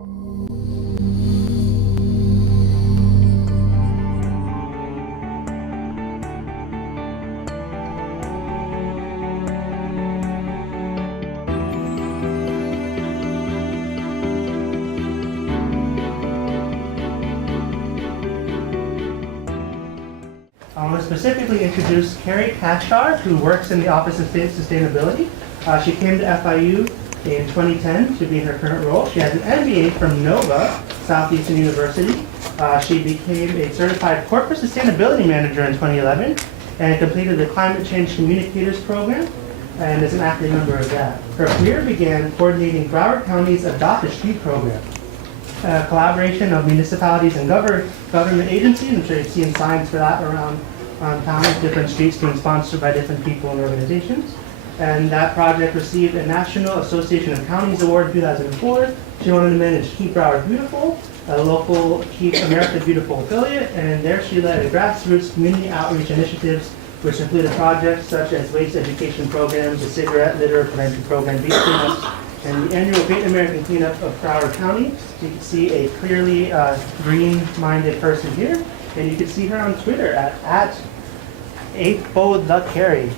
I want to specifically introduce Carrie Cashar, who works in the Office of State Sustainability. She came to FIU in 2010 to be in her current role. She has an MBA from Nova, Southeastern University. She became a certified corporate sustainability manager in 2011 and completed the Climate Change Communicators Program and is an active member of that. Her career began coordinating Broward County's Adopt a Street program, a collaboration of municipalities and government agencies. I'm sure you've seen signs for that around town, different streets being sponsored by different people and organizations. And that project received a National Association of Counties Award in 2004. She wanted to manage Keep Broward Beautiful, a local Keep America Beautiful affiliate, and there she led a grassroots community outreach initiatives, which included projects such as waste education programs, the cigarette litter prevention program, beach cleanups, and the annual Great American Cleanup of Broward County. So you can see a clearly green-minded person here, and you can see her on Twitter at @ApoTheCarrie.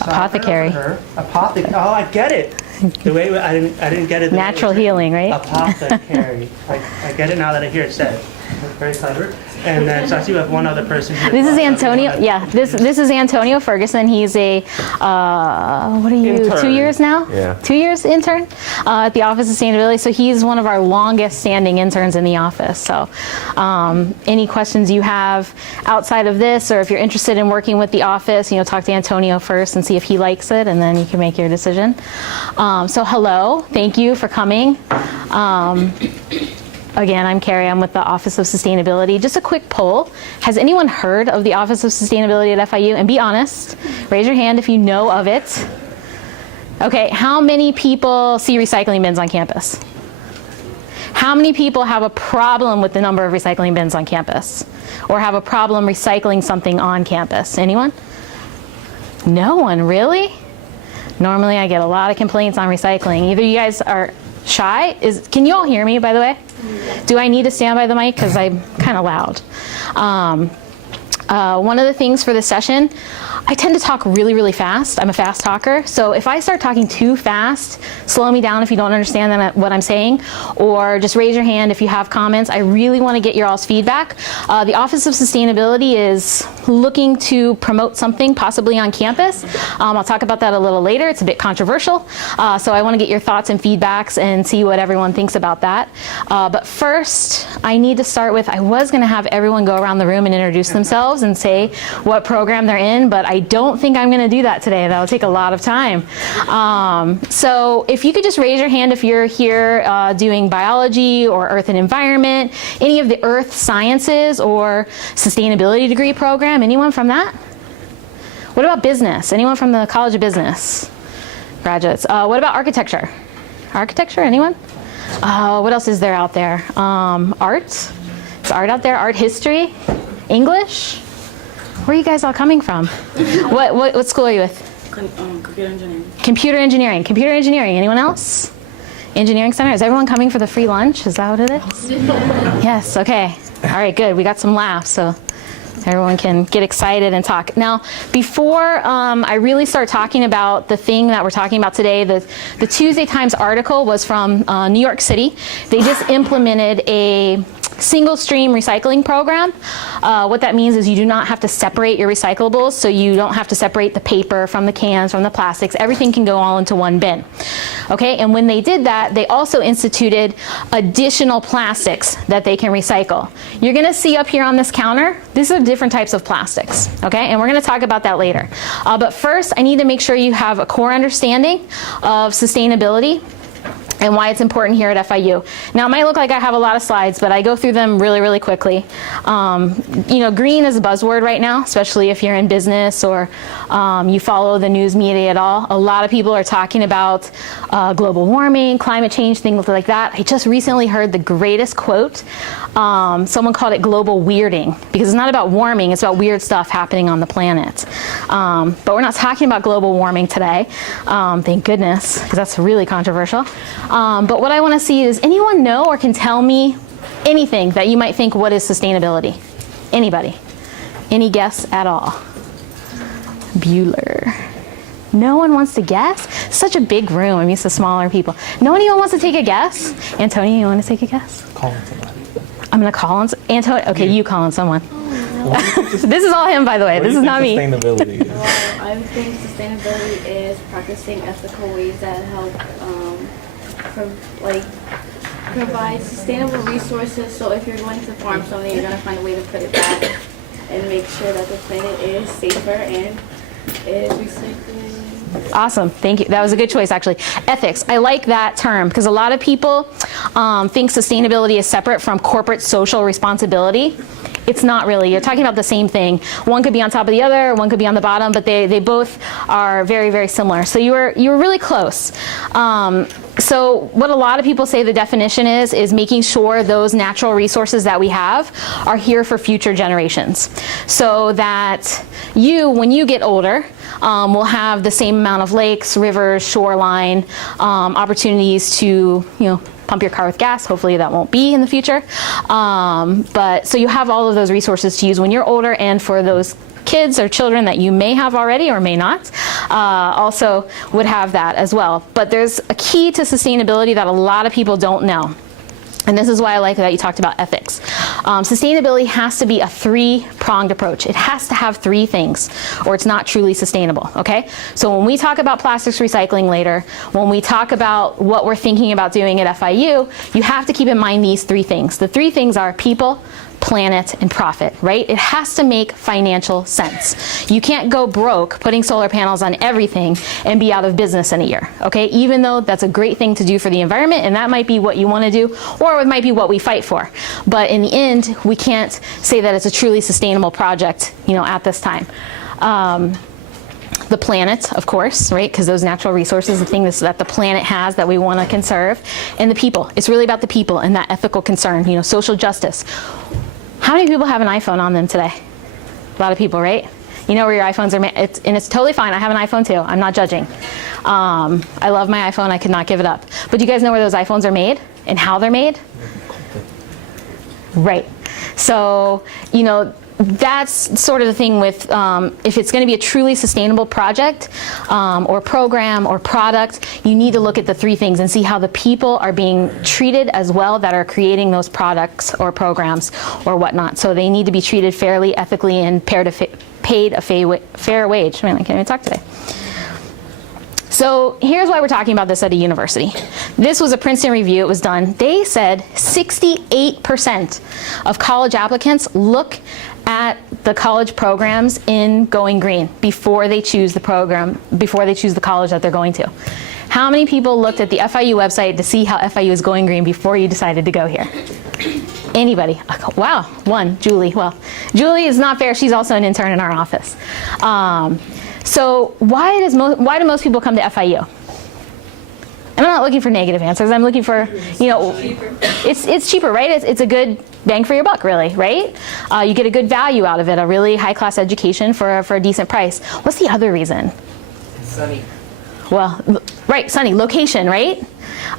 Apothecary. Apothecary. Oh, I get it. The way I didn't get it. Natural healing, right? Apothecary. I get it now that I hear it said. That's very clever. And then, so I see we have one other person here. This is Antonio. Yeah, this is Antonio Ferguson. He's a, what are you, intern. 2 years now? Yeah. 2 years intern at the Office of Sustainability. So he's one of our longest standing interns in the office. So any questions you have outside of this, or if you're interested in working with the office, talk to Antonio first and see if he likes it, and then you can make your decision. So hello, thank you for coming. Again, I'm Carrie. I'm with the Office of Sustainability. Just a quick poll. Has anyone heard of the Office of Sustainability at FIU? And be honest. Raise your hand if you know of it. Okay, how many people see recycling bins on campus? How many people have a problem with the number of recycling bins on campus? Or have a problem recycling something on campus? Anyone? No one, really? Normally I get a lot of complaints on recycling. Either you guys are shy. Can you all hear me, by the way? Do I need to stand by the mic? Because I'm kind of loud. One of the things for this session, I tend to talk really, really fast. I'm a fast talker. So if I start talking too fast, slow me down if you don't understand what I'm saying, or just raise your hand if you have comments. I really want to get your all's feedback. The Office of Sustainability is looking to promote something possibly on campus. I'll talk about that a little later. It's a bit controversial. So I want to get your thoughts and feedbacks and see what everyone thinks about that. But first, I need to start with, I was going to have everyone go around the room and introduce themselves and say what program they're in, but I don't think I'm going to do that today. That'll take a lot of time. So if you could just raise your hand if you're here doing biology or earth and environment, any of the earth sciences or sustainability degree program. Anyone from that? What about business? Anyone from the College of Business graduates? What about architecture? Architecture, anyone? What else is there out there? Art? Is art out there? Art history? English? Where are you guys all coming from? What school are you with? Computer engineering. Computer engineering. Computer engineering. Anyone else? Engineering center. Is everyone coming for the free lunch? Is that what it is? Yes. Okay. All right. Good. We got some laughs, so everyone can get excited and talk. Now, before I really start talking about the thing that we're talking about today, the Tuesday Times article was from New York City. They just implemented a single stream recycling program. What that means is you do not have to separate your recyclables, so you don't have to separate the paper from the cans, from the plastics. Everything can go all into one bin. Okay, and when they did that, they also instituted additional plastics that they can recycle. You're gonna see up here on this counter, these are different types of plastics, okay? And we're gonna talk about that later. But first, I need to make sure you have a core understanding of sustainability and why it's important here at FIU. Now, it might look like I have a lot of slides, but I go through them really, really quickly. Green is a buzzword right now, especially if you're in business or you follow the news media at all. A lot of people are talking about global warming, climate change, things like that. I just recently heard the greatest quote. Someone called it global weirding, because it's not about warming, it's about weird stuff happening on the planet. But we're not talking about global warming today, thank goodness, because that's really controversial. But what I want to see is, anyone know or can tell me anything that you might think, what is sustainability? Anybody? Any guess at all? Bueller. No one wants to guess? Such a big room. I'm used to smaller people. No one even wants to take a guess? Antonio, you want to take a guess? Call on somebody. I'm going to call on Antonio. Okay, you call on someone. This is all him, by the way. This is not me. Sustainability is? Well, I think sustainability is practicing ethical ways that help provide sustainable resources. So if you're going to farm something, you're going to find a way to put it back and make sure that the planet is safer and is recycling. Awesome, thank you. That was a good choice, actually. Ethics, I like that term because a lot of people think sustainability is separate from corporate social responsibility. It's not really. You're talking about the same thing. One could be on top of the other, one could be on the bottom, but they both are very, very similar. So you were really close. So what a lot of people say the definition is making sure those natural resources that we have are here for future generations. So that you, when you get older, will have the same amount of lakes, rivers, shoreline, opportunities to, pump your car with gas. Hopefully that won't be in the future. But so you have all of those resources to use when you're older, and for those kids or children that you may have already or may not, also would have that as well. But there's a key to sustainability that a lot of people don't know. And this is why I like that you talked about ethics. Sustainability has to be a three-pronged approach. It has to have three things, or it's not truly sustainable, okay? So when we talk about plastics recycling later, when we talk about what we're thinking about doing at FIU, you have to keep in mind these three things. The three things are people, planet, and profit, right? It has to make financial sense. You can't go broke putting solar panels on everything and be out of business in a year, okay? Even though that's a great thing to do for the environment, and that might be what you want to do, or it might be what we fight for. But in the end, we can't say that it's a truly sustainable project, at this time. The planet, of course, right? Because those natural resources, the things that the planet has that we want to conserve, and the people. It's really about the people and that ethical concern, social justice. How many people have an iPhone on them today? A lot of people, right? You know where your iPhones are made, and it's totally fine. I have an iPhone too. I'm not judging. I love my iPhone. I could not give it up. But do you guys know where those iPhones are made and how they're made? Right. So, that's sort of the thing with if it's going to be a truly sustainable project or program or product, you need to look at the three things and see how the people are being treated as well that are creating those products or programs or whatnot. So they need to be treated fairly, ethically, and paid a fair wage. Man, I can't even talk today. So here's why we're talking about this at a university. This was a Princeton review. It was done. They said 68% of college applicants look at the college programs in Going Green before they choose the program, before they choose the college that they're going to. How many people looked at the FIU website to see how FIU is going green before you decided to go here? Anybody? Wow, one, Julie. Well, Julie is not fair. She's also an intern in our office. So why do most people come to FIU? I'm not looking for negative answers. I'm looking for, it's cheaper, right? It's a good bang for your buck, really, right? You get a good value out of it, a really high-class education for a decent price. What's the other reason? Sunny. Well, right, sunny, location, right?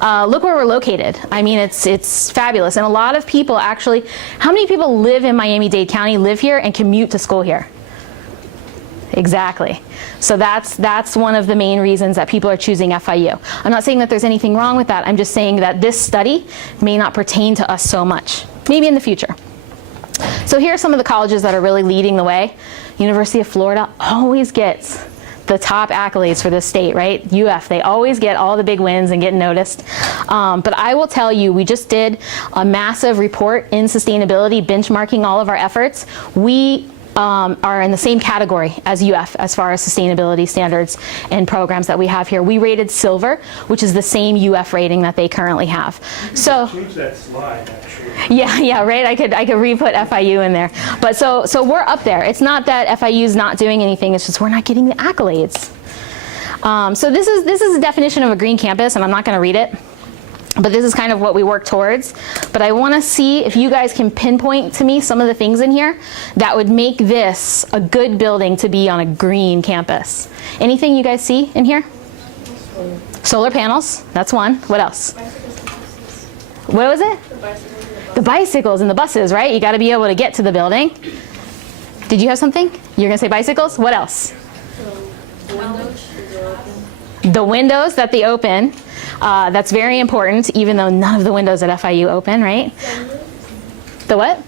Look where we're located. I mean, it's fabulous. And a lot of people actually, how many people live in Miami-Dade County, live here, and commute to school here? Exactly. So that's one of the main reasons that people are choosing FIU. I'm not saying that there's anything wrong with that. I'm just saying that this study may not pertain to us so much. Maybe in the future. So here are some of the colleges that are really leading the way. University of Florida always gets the top accolades for this state, right? UF, they always get all the big wins and get noticed. But I will tell you, we just did a massive report in sustainability, benchmarking all of our efforts. We are in the same category as UF as far as sustainability standards and programs that we have here. We rated silver, which is the same UF rating that they currently have. So change that slide, actually. yeah, right. I could re-put FIU in there. But so we're up there. It's not that FIU is not doing anything. It's just we're not getting the accolades. So this is a definition of a green campus, and I'm not going to read it. But this is kind of what we work towards. But I want to see if you guys can pinpoint to me some of the things in here that would make this a good building to be on a green campus. Anything you guys see in here? Solar panels, that's one. What else? What was it? The bicycles and the buses, right? You got to be able to get to the building. Did you have something? You're going to say bicycles? What else? The windows that they open. That's very important, even though none of the windows at FIU open, right? The what?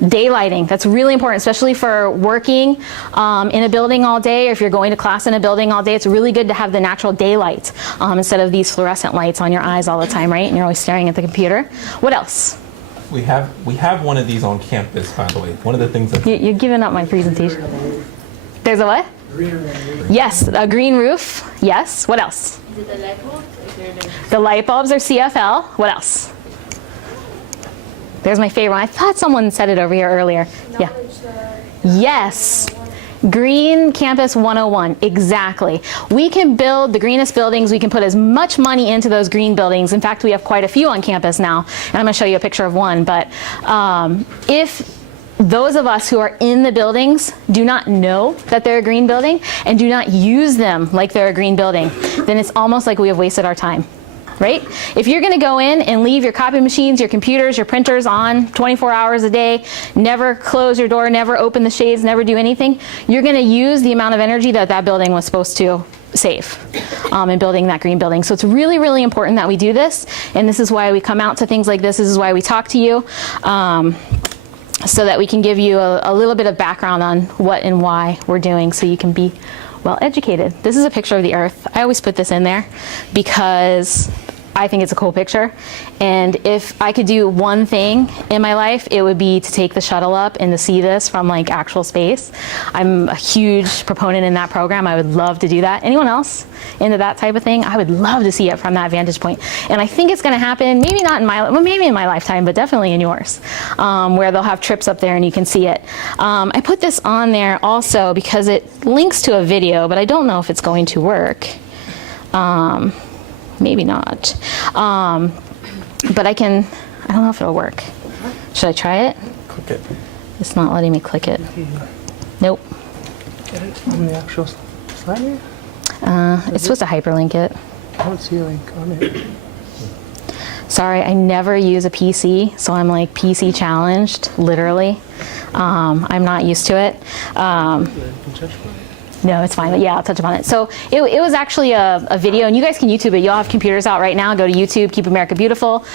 Daylighting. That's really important, especially for working in a building all day, or if you're going to class in a building all day. It's really good to have the natural daylight instead of these fluorescent lights on your eyes all the time, right? And you're always staring at the computer. What else? We have one of these on campus, by the way. One of the things that You're giving up my presentation. There's a what? Yes, a green roof. Yes. What else? Is it the light bulbs? The light bulbs are CFL. What else? There's my favorite one. I thought someone said it over here earlier. Yeah. Yes. Green Campus 101, exactly. We can build the greenest buildings. We can put as much money into those green buildings. In fact, we have quite a few on campus now, and I'm going to show you a picture of one. But if those of us who are in the buildings do not know that they're a green building and do not use them like they're a green building, then it's almost like we have wasted our time. Right? If you're going to go in and leave your copy machines, your computers, your printers on 24 hours a day, never close your door, never open the shades, never do anything, you're going to use the amount of energy that that building was supposed to save in building that green building. So it's really, really important that we do this. And this is why we come out to things like this. This is why we talk to you. So that we can give you a little bit of background on what and why we're doing, so you can be well educated. This is a picture of the Earth. I always put this in there because I think it's a cool picture. And if I could do one thing in my life, it would be to take the shuttle up and to see this from like actual space. I'm a huge proponent in that program. I would love to do that. Anyone else into that type of thing? I would love to see it from that vantage point. And I think it's going to happen, maybe not in my, well, maybe in my lifetime, but definitely in yours, where they'll have trips up there and you can see it. I put this on there also because it links to a video, but I don't know if it's going to work. Maybe not. But I don't know if it'll work. Should I try it? click it. It's not letting me click it. Nope. Get it on the actual slide here? It's supposed to hyperlink it. I don't see a link on it. Sorry, I never use a PC, so I'm like PC challenged, literally. I'm not used to it. No, it's fine, but yeah, I'll touch upon it. So it was actually a video, and you guys can YouTube it. You all have computers out right now. Go to YouTube, Keep America Beautiful.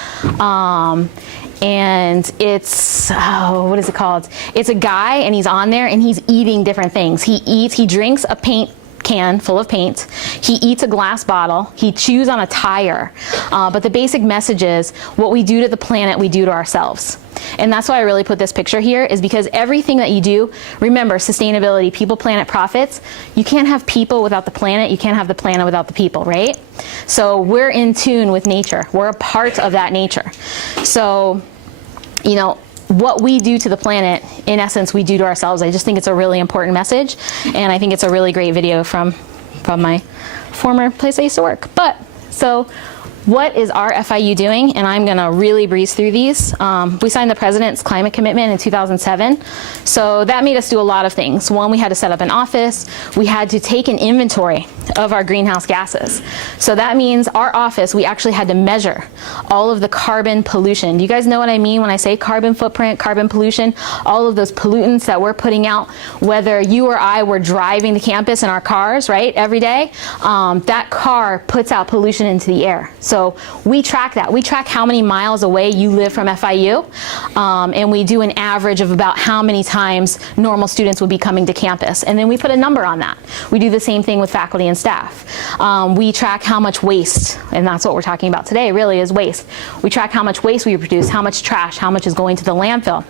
And it's, what is it called? It's a guy, and he's on there, and he's eating different things. He drinks a paint can full of paint. He eats a glass bottle. He chews on a tire. But the basic message is, what we do to the planet, we do to ourselves. And that's why I really put this picture here, is because everything that you do, remember, sustainability, people, planet, profits. You can't have people without the planet. You can't have the planet without the people, right? So we're in tune with nature. We're a part of that nature. So, you know, what we do to the planet, in essence, we do to ourselves. I just think it's a really important message, and I think it's a really great video from my former place I used to work. But, so, what is our FIU doing? And I'm gonna really breeze through these. We signed the President's Climate Commitment in 2007. So that made us do a lot of things. One, we had to set up an office. We had to take an inventory of our greenhouse gases. So that means our office, we actually had to measure all of the carbon pollution. Do you guys know what I mean when I say carbon footprint, carbon pollution? All of those pollutants that we're putting out, whether you or I were driving to campus in our cars, right, every day, that car puts out pollution into the air. So we track that. We track how many miles away you live from FIU, and we do an average of about how many times normal students would be coming to campus. And then we put a number on that. We do the same thing with faculty and staff. We track how much waste, and that's what we're talking about today, really, is waste. We track how much waste we produce, how much trash, how much is going to the landfill.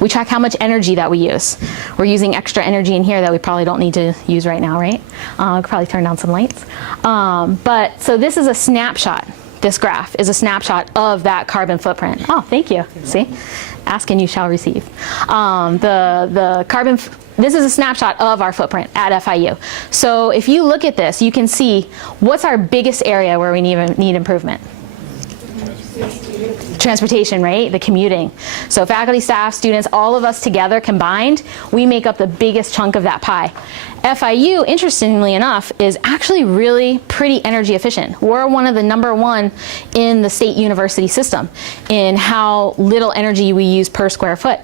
We track how much energy that we use. We're using extra energy in here that we probably don't need to use right now, right? Could probably turn down some lights. But so this is a snapshot. This graph is a snapshot of that carbon footprint. Oh, thank you. See? Ask and you shall receive. This is a snapshot of our footprint at FIU. So if you look at this, you can see what's our biggest area where we need improvement. Transportation, right? The commuting. So faculty, staff, students, all of us together combined, we make up the biggest chunk of that pie. FIU, interestingly enough, is actually really pretty energy efficient. We're one of the #1 in the state university system in how little energy we use per square foot.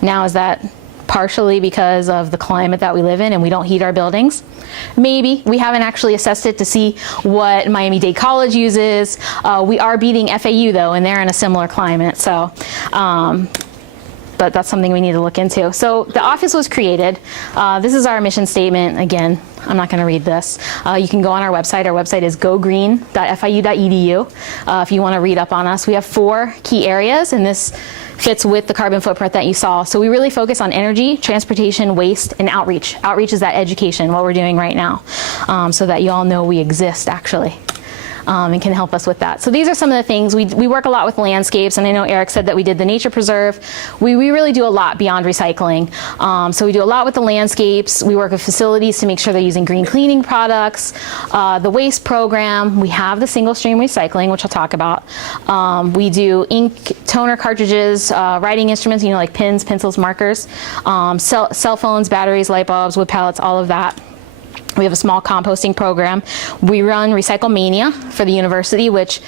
Now, is that partially because of the climate that we live in and we don't heat our buildings? Maybe. We haven't actually assessed it to see what Miami-Dade College uses. We are beating FAU though, and they're in a similar climate. So, but that's something we need to look into. So the office was created. This is our mission statement. Again, I'm not going to read this. You can go on our website. Our website is gogreen.fiu.edu if you want to read up on us. We have 4 key areas, and this fits with the carbon footprint that you saw. So we really focus on energy, transportation, waste, and outreach. Outreach is that education, what we're doing right now, so that you all know we exist actually. And can help us with that. So these are some of the things. We work a lot with landscapes, and I know Eric said that we did the nature preserve. We really do a lot beyond recycling. So we do a lot with the landscapes. We work with facilities to make sure they're using green cleaning products. The waste program, we have the single stream recycling, which I'll talk about. We do ink, toner cartridges, writing instruments, like pens, pencils, markers, cell phones, batteries, light bulbs, wood pellets, all of that. We have a small composting program. We run Recycle Mania for the university, which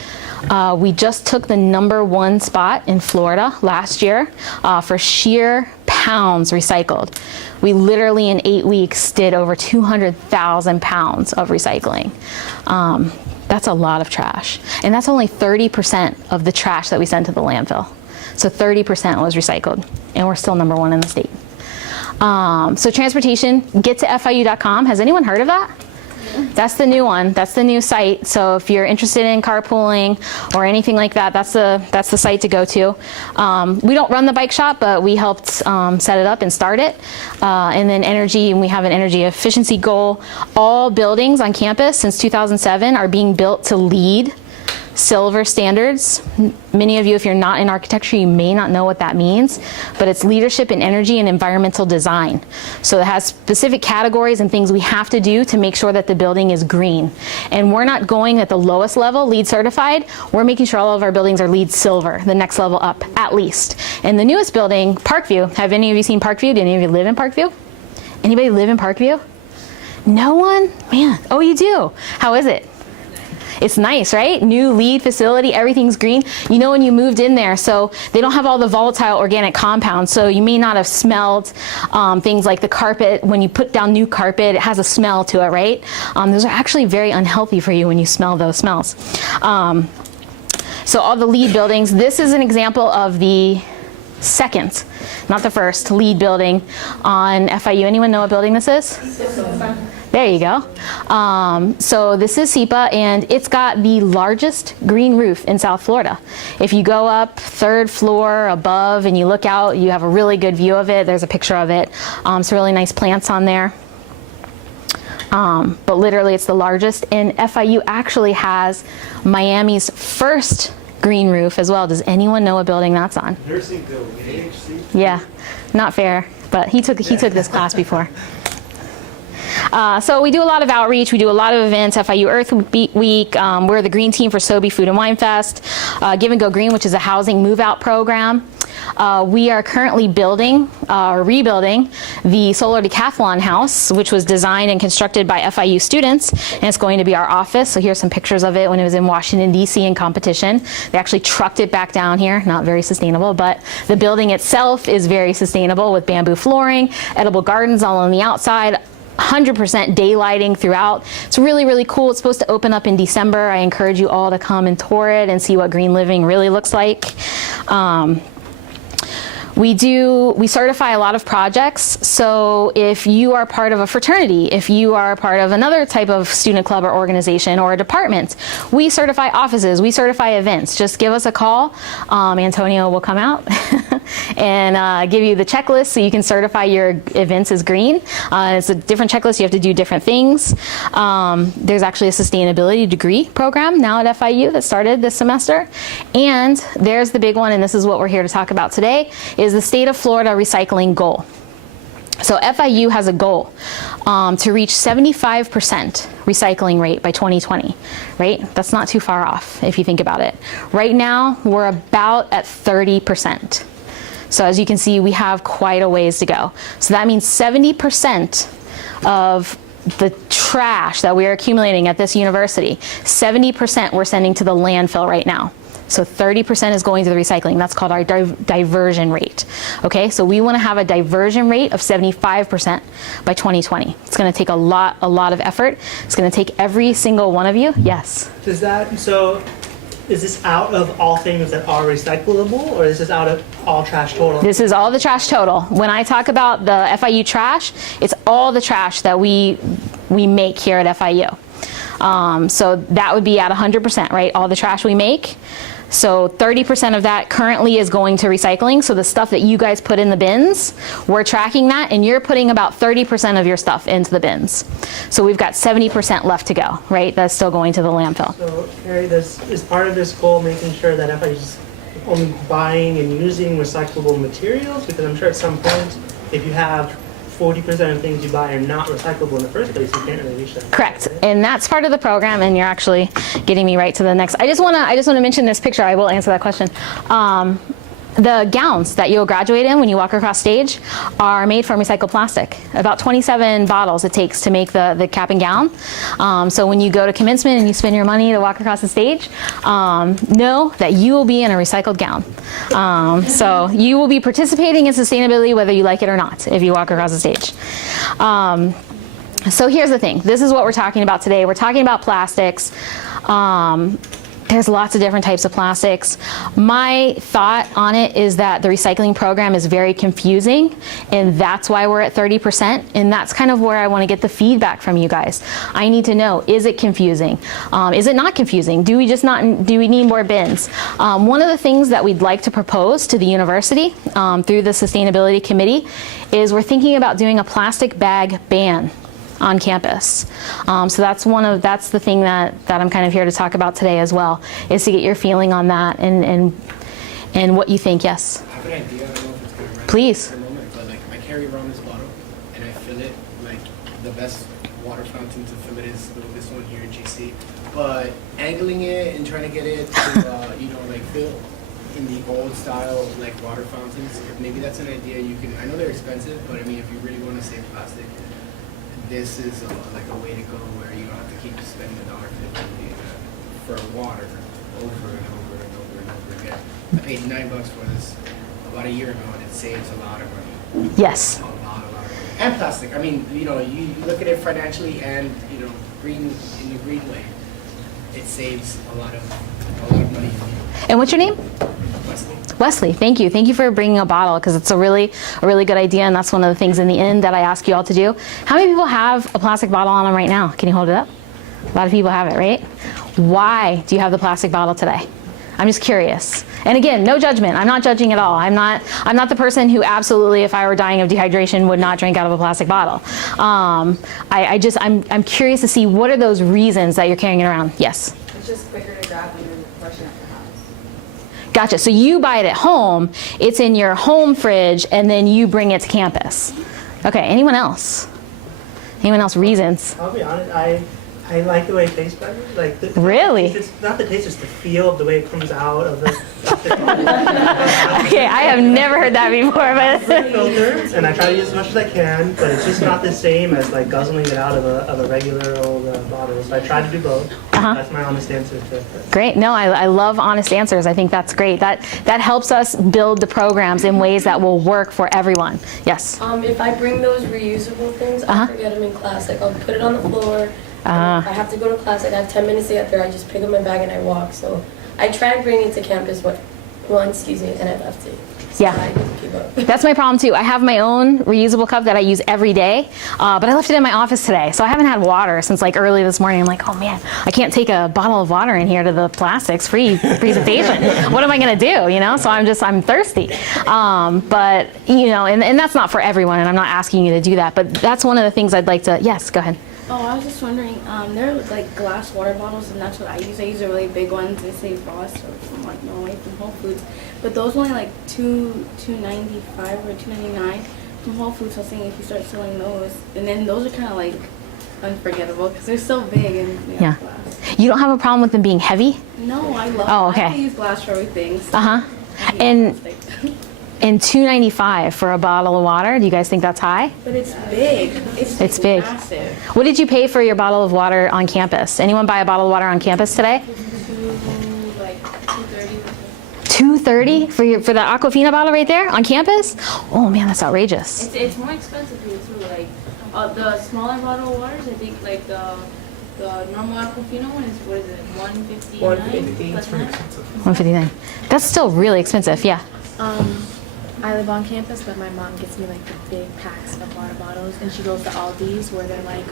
we just took the #1 spot in Florida last year for sheer pounds recycled. We literally in 8 weeks did over 200,000 pounds of recycling. That's a lot of trash. And that's only 30% of the trash that we send to the landfill. So 30% was recycled, and we're still #1 in the state. So transportation, get to FIU.com. Has anyone heard of that? That's the new one. That's the new site. So if you're interested in carpooling or anything like that, that's the site to go to. We don't run the bike shop, but we helped set it up and start it. And then energy, and we have an energy efficiency goal. All buildings on campus since 2007 are being built to LEED Silver standards. Many of you, if you're not in architecture, you may not know what that means, but it's leadership in energy and environmental design. So it has specific categories and things we have to do to make sure that the building is green. And we're not going at the lowest level, LEED certified. We're making sure all of our buildings are LEED Silver, the next level up, at least. And the newest building, Parkview. Have any of you seen Parkview? Do any of you live in Parkview? Anybody live in Parkview? No one? Man, oh, you do. How is it? It's nice, right? New LEED facility, everything's green. You know when you moved in there, so they don't have all the volatile organic compounds, so you may not have smelled things like the carpet. When you put down new carpet, it has a smell to it, right? Those are actually very unhealthy for you when you smell those smells. So all the LEED buildings, this is an example of the second, not the first, LEED building on FIU. Anyone know what building this is? There you go. So this is SEPA, and it's got the largest green roof in South Florida. If you go up 3rd floor above and you look out, you have a really good view of it. There's a picture of it. Some really nice plants on there. But literally it's the largest, and FIU actually has Miami's first green roof as well. Does anyone know what building that's on? Nursing building, AHC. Yeah, not fair, but he took this class before. So we do a lot of outreach. We do a lot of events. FIU Earth Week. We're the green team for Sobe Food and Wine Fest. Give and Go Green, which is a housing move-out program. We are currently rebuilding the solar decathlon house, which was designed and constructed by FIU students, and it's going to be our office. So here's some pictures of it when it was in Washington, D.C. in competition. They actually trucked it back down here. Not very sustainable, but the building itself is very sustainable with bamboo flooring, edible gardens all on the outside, 100% daylighting throughout. It's really, really cool. It's supposed to open up in December. I encourage you all to come and tour it and see what green living really looks like. We certify a lot of projects. So if you are part of a fraternity, if you are part of another type of student club or organization or a department, we certify offices, we certify events. Just give us a call. Antonio will come out and give you the checklist so you can certify your events as green. It's a different checklist. You have to do different things. There's actually a sustainability degree program now at FIU that started this semester. And there's the big one, and this is what we're here to talk about today, is the state of Florida recycling goal. So FIU has a goal to reach 75% recycling rate by 2020, right? That's not too far off if you think about it. Right now, we're about at 30%. So as you can see, we have quite a ways to go. So that means 70% of the trash that we are accumulating at this university, 70% we're sending to the landfill right now. So 30% is going to the recycling. That's called our diversion rate. Okay, so we want to have a diversion rate of 75% by 2020. It's going to take a lot of effort. It's going to take every single one of you. Yes? Does that, so is this out of all things that are recyclable, or is this out of all trash total? This is all the trash total. When I talk about the FIU trash, it's all the trash that we make here at FIU. So that would be at 100%, right? All the trash we make. So 30% of that currently is going to recycling. So the stuff that you guys put in the bins, we're tracking that, and you're putting about 30% of your stuff into the bins. So we've got 70% left to go, right? That's still going to the landfill. So, Carrie, is part of this goal making sure that FIU is only buying and using recyclable materials? Because I'm sure at some point, if you have 40% of things you buy are not recyclable in the first place, you can't really reach that. Correct, and that's part of the program, and you're actually getting me right to the next. I just want to mention this picture. I will answer that question. The gowns that you'll graduate in when you walk across stage are made from recycled plastic. About 27 bottles it takes to make the cap and gown. So when you go to commencement and you spend your money to walk across the stage, know that you will be in a recycled gown. So you will be participating in sustainability whether you like it or not if you walk across the stage. So here's the thing. This is what we're talking about today. We're talking about plastics. There's lots of different types of plastics. My thought on it is that the recycling program is very confusing, and that's why we're at 30%, and that's kind of where I want to get the feedback from you guys. I need to know, is it confusing? Is it not confusing? Do we need more bins? One of the things that we'd like to propose to the university through the sustainability committee is we're thinking about doing a plastic bag ban on campus. So that's the thing that I'm kind of here to talk about today as well, is to get your feeling on that and what you think. Yes? I have an idea. I don't know if it's going to run Please. for a moment, but like I carry around this bottle and I fill it. Like the best water fountain to fill it is this one here in GC. But angling it and trying to get it to like fill in the old style like water fountains, maybe that's an idea you can. I know they're expensive, but I mean if you really want to save plastic, this is like a way to go where you don't have to keep spending $1.50 for water over and over and over and over again. I paid $9 for this about a year ago, and it saves a lot of money. Yes. A lot of money. And plastic. I mean, you look at it financially, and green in the green way, it saves a lot of money. And what's your name? Wesley. Wesley, thank you. Thank you for bringing a bottle, because it's a really good idea, and that's one of the things in the end that I ask you all to do. How many people have a plastic bottle on them right now? Can you hold it up? A lot of people have it, right? Why do you have the plastic bottle today? I'm just curious. And again, no judgment. I'm not judging at all. I'm not the person who absolutely, if I were dying of dehydration, would not drink out of a plastic bottle. I'm curious to see what are those reasons that you're carrying it around. Yes? It's just quicker to grab when you're rushing out the house. Gotcha. So you buy it at home, it's in your home fridge, and then you bring it to campus. Okay, anyone else? Anyone else reasons? I'll be honest, I like the way it tastes better. Like Really? It's not the taste, it's the feel of the way it comes out of the Okay, I have never heard that before, but filter, and I try to use as much as I can, but it's just not the same as like guzzling it out of a regular old bottle. So I try to do both. That's my honest answer to it. Great. No, I love honest answers. I think that's great. That helps us build the programs in ways that will work for everyone. Yes? If I bring those reusable things, I forget them in class. Like I'll put it on the floor. I have to go to class. Like I have 10 minutes to get there. I just pick up my bag and I walk. So I tried bringing it to campus once, and I left it. So Yeah. I need to keep up. That's my problem too. I have my own reusable cup that I use every day, but I left it in my office today, so I haven't had water since like early this morning. I'm like, oh man, I can't take a bottle of water in here to the plastics free presentation. What am I gonna do? So I'm thirsty. But and that's not for everyone, and I'm not asking you to do that. But that's one of the things I'd like to. Yes, go ahead. Oh, I was just wondering, there are like glass water bottles, and that's what I use. I use the really big ones. They say Ross or from like Norway from Whole Foods, but those are only like $2.95 or $2.99 from Whole Foods. So I was thinking if you start selling those, and then those are kind of like unforgettable because they're so big and Yeah. glass. You don't have a problem with them being heavy? No, I love. Oh, okay. I use glass for everything. So Uh huh. I hate And plastic. And $2.95 for a bottle of water. Do you guys think that's high? But it's big. It's big. Massive. What did you pay for your bottle of water on campus? Anyone buy a bottle of water on campus today? Like $2.30. $2.30 for the Aquafina bottle right there on campus? Oh man, that's outrageous. It's more expensive here too. Like the smaller bottle of waters, I think like the normal Aquafina one is, what is it, $1.59? 150. That's Pretty expensive. $159. That's still really expensive. Yeah. I live on campus, but my mom gets me like the big packs of water bottles, and she goes to Aldi's where they're like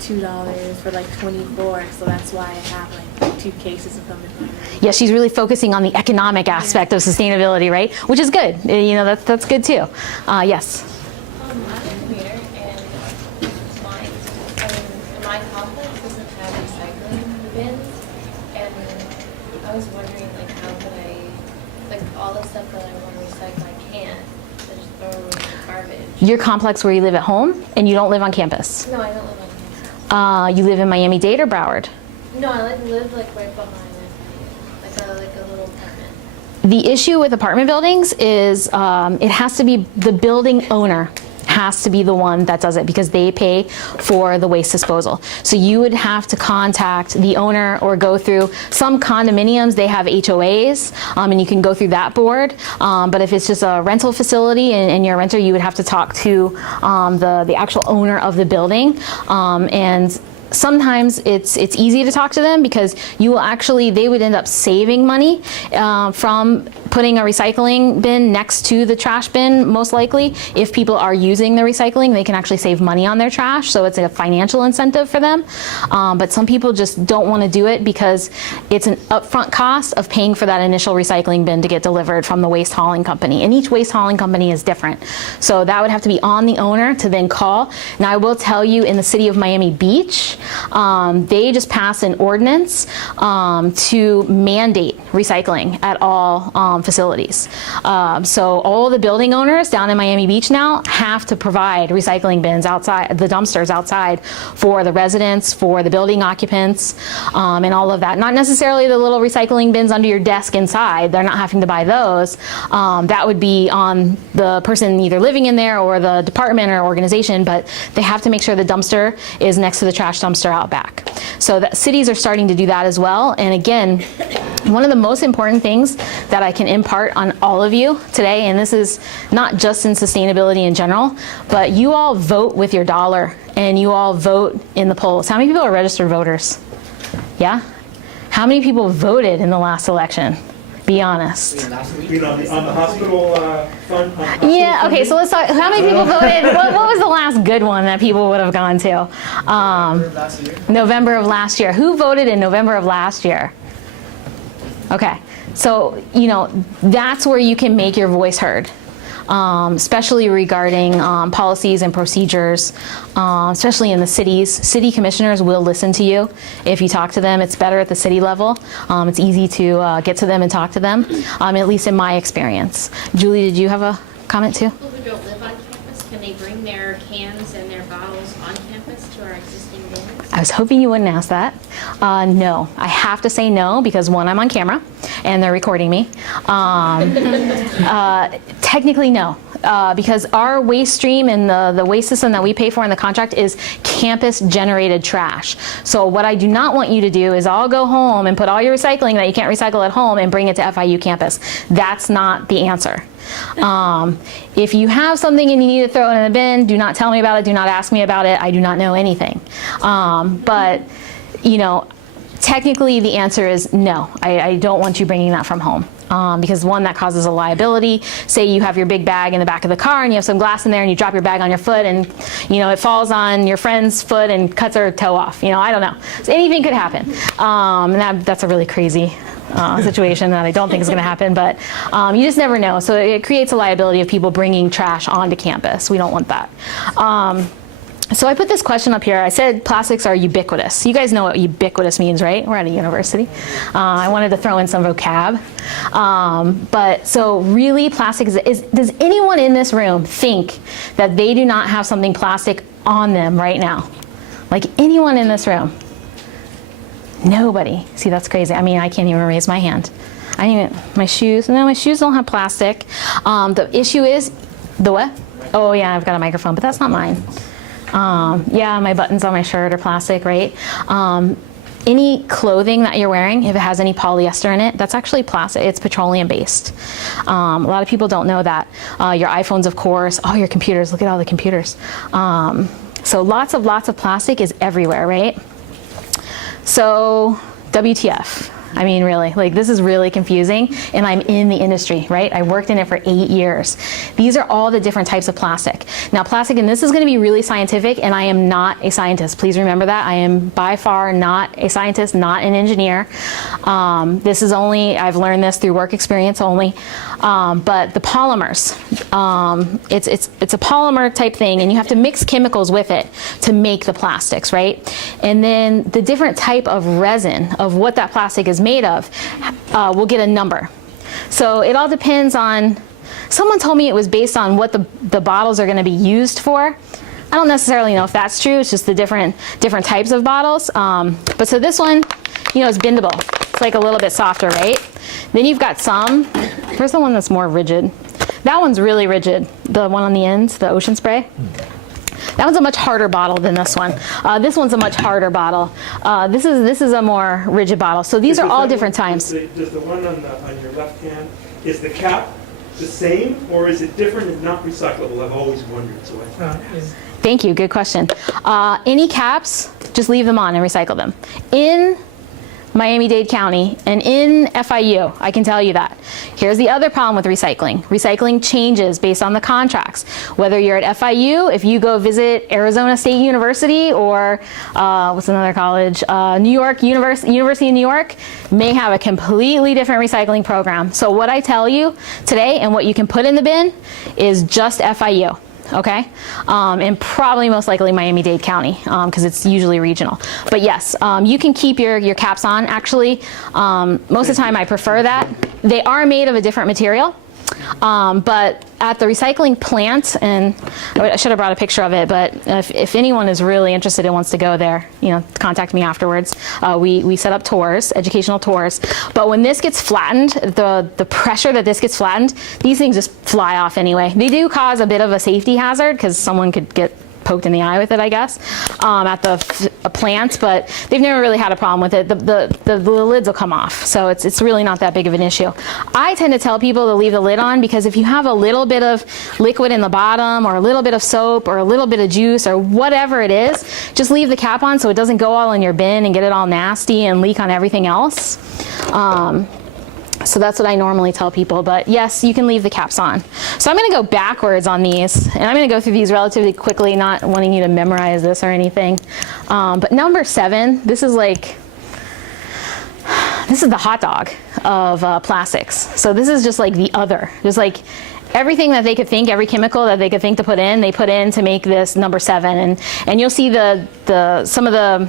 $2 for like 24. So that's why I have like 2 cases of them in my room. Yeah, she's really focusing on the economic aspect of sustainability, right? Which is good. You know, that's good too. Yes. I'm in here, and my complex doesn't have recycling bins, and I was wondering, like, how could I, like, all the stuff that I want to recycle, I can't. I just throw it in the garbage. Your complex where you live at home, and you don't live on campus. No, I don't live on campus. You live in Miami-Dade or Broward? No, I live right behind it, like a little apartment. The issue with apartment buildings is it has to be the building owner has to be the one that does it because they pay for the waste disposal. So you would have to contact the owner or go through some condominiums. They have HOAs and you can go through that board. But if it's just a rental facility and you're a renter, you would have to talk to the actual owner of the building. And sometimes it's easy to talk to them because they would end up saving money from putting a recycling bin next to the trash bin, most likely. If people are using the recycling, they can actually save money on their trash, so it's a financial incentive for them. But some people just don't want to do it because it's an upfront cost of paying for that initial recycling bin to get delivered from the waste hauling company. And each waste hauling company is different. So that would have to be on the owner to then call. Now I will tell you, in the city of Miami Beach, they just passed an ordinance to mandate recycling at all facilities. So all the building owners down in Miami Beach now have to provide recycling bins outside, the dumpsters outside, for the residents, for the building occupants, and all of that. Not necessarily the little recycling bins under your desk inside. They're not having to buy those. That would be on the person either living in there or the department or organization, but they have to make sure the dumpster is next to the trash dumpster out back. So that cities are starting to do that as well. And again, one of the most important things that I can impart on all of you today, and this is not just in sustainability in general, but you all vote with your dollar and you all vote in the polls. How many people are registered voters? Yeah? How many people voted in the last election? Be honest. You know, on the hospital fund. Yeah, okay, so let's talk. How many people voted? What was the last good one that people would have gone to? November of last year. Who voted in November of last year? Okay, so, you know, that's where you can make your voice heard. Especially regarding policies and procedures, especially in the cities. City commissioners will listen to you if you talk to them. It's better at the city level. It's easy to get to them and talk to them, at least in my experience. Julie, did you have a comment too? People who don't live on campus, can they bring their cans and their bottles on campus to our existing bins? I was hoping you wouldn't ask that. No, I have to say no because one, I'm on camera and they're recording me. Technically no, because our waste stream and the waste system that we pay for in the contract is campus generated trash. So what I do not want you to do is all go home and put all your recycling that you can't recycle at home and bring it to FIU campus. That's not the answer. If you have something and you need to throw it in the bin, do not tell me about it, do not ask me about it, I do not know anything. But, you know, technically the answer is no, I don't want you bringing that from home. Because one, that causes a liability. Say you have your big bag in the back of the car and you have some glass in there and you drop your bag on your foot and, you know, it falls on your friend's foot and cuts her toe off. You know, I don't know. So anything could happen. And that's a really crazy situation that I don't think is going to happen, but you just never know. So it creates a liability of people bringing trash onto campus. We don't want that. So I put this question up here. I said plastics are ubiquitous. You guys know what ubiquitous means, right? We're at a university. I wanted to throw in some vocab. But so really plastic does anyone in this room think that they do not have something plastic on them right now? Like anyone in this room? Nobody. See, that's crazy. I mean, I can't even raise my hand. I even, my shoes, no, my shoes don't have plastic. The issue is, the what? Oh yeah, I've got a microphone, but that's not mine. Yeah, my buttons on my shirt are plastic, right? Any clothing that you're wearing, if it has any polyester in it, that's actually plastic. It's petroleum based. A lot of people don't know that. Your iPhones, of course. Oh, your computers. Look at all the computers. So lots of plastic is everywhere, right? So WTF? I mean, really, like this is really confusing, and I'm in the industry, right? I worked in it for 8 years. These are all the different types of plastic. Now plastic, and this is gonna be really scientific, and I am not a scientist. Please remember that. I am by far not a scientist, not an engineer. This is only, I've learned this through work experience only. But the polymers, it's a polymer type thing, and you have to mix chemicals with it to make the plastics, right? And then the different type of resin of what that plastic is made of will get a number. So it all depends on, someone told me it was based on what the bottles are going to be used for. I don't necessarily know if that's true. It's just the different types of bottles. But so this one, you know, it's bendable. It's like a little bit softer, right? Then you've got some, where's the one that's more rigid? That one's really rigid. The one on the ends, the ocean spray. That one's a much harder bottle than this one. This one's a much harder bottle. This is a more rigid bottle. So these are all different times. Does the one on your left hand, is the cap the same, or is it different and not recyclable? I've always wondered. So Thank you, good question. Any caps, just leave them on and recycle them. In Miami-Dade County and in FIU, I can tell you that. Here's the other problem with recycling. Recycling changes based on the contracts. Whether you're at FIU, if you go visit Arizona State University, or what's another college? New York University of New York may have a completely different recycling program. So what I tell you today and what you can put in the bin is just FIU. Okay, and probably most likely Miami-Dade County, because it's usually regional. But yes, you can keep your caps on. Actually, most of the time I prefer that. They are made of a different material, but at the recycling plant, and I should have brought a picture of it, but if anyone is really interested and wants to go there, you know, contact me afterwards. We set up tours, educational tours. But when this gets flattened, the pressure that this gets flattened, these things just fly off anyway. They do cause a bit of a safety hazard because someone could get poked in the eye with it, I guess, at the plant, but they've never really had a problem with it. The lids will come off, so it's really not that big of an issue. I tend to tell people to leave the lid on because if you have a little bit of liquid in the bottom, or a little bit of soap, or a little bit of juice, or whatever it is, just leave the cap on so it doesn't go all in your bin and get it all nasty and leak on everything else. So that's what I normally tell people, but yes, you can leave the caps on. So I'm gonna go backwards on these, and I'm gonna go through these relatively quickly, not wanting you to memorize this or anything. But number 7, this is the hot dog of plastics. So this is just like the other, just like everything that they could think, every chemical that they could think to put in, they put in to make this number 7. And you'll see some of the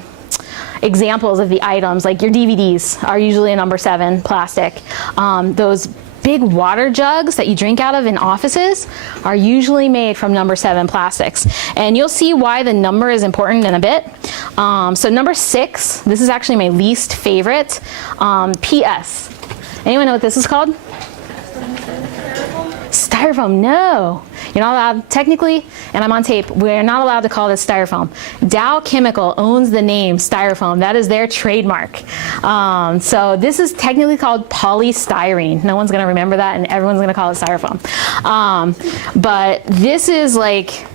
examples of the items, like your DVDs are usually a number 7 plastic. Those big water jugs that you drink out of in offices are usually made from number 7 plastics. And you'll see why the number is important in a bit. So number 6, this is actually my least favorite. PS. Anyone know what this is called? Styrofoam, no. You're not allowed, technically, and I'm on tape, we're not allowed to call this Styrofoam. Dow Chemical owns the name Styrofoam. That is their trademark. So this is technically called polystyrene. No one's gonna remember that, and everyone's gonna call it Styrofoam. But this is like,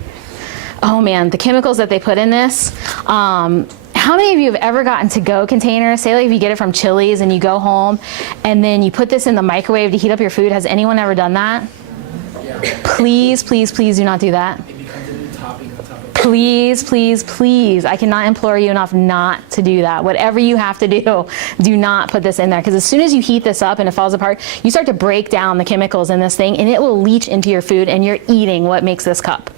oh man, the chemicals that they put in this. How many of you have ever gotten to-go containers? Say like if you get it from Chili's and you go home and then you put this in the microwave to heat up your food. Has anyone ever done that? Yeah. Please, please, please do not do that. It becomes a new topping on top of Please, please, please. I cannot implore you enough not to do that. Whatever you have to do not put this in there, because as soon as you heat this up and it falls apart, you start to break down the chemicals in this thing and it will leach into your food and you're eating what makes this cup.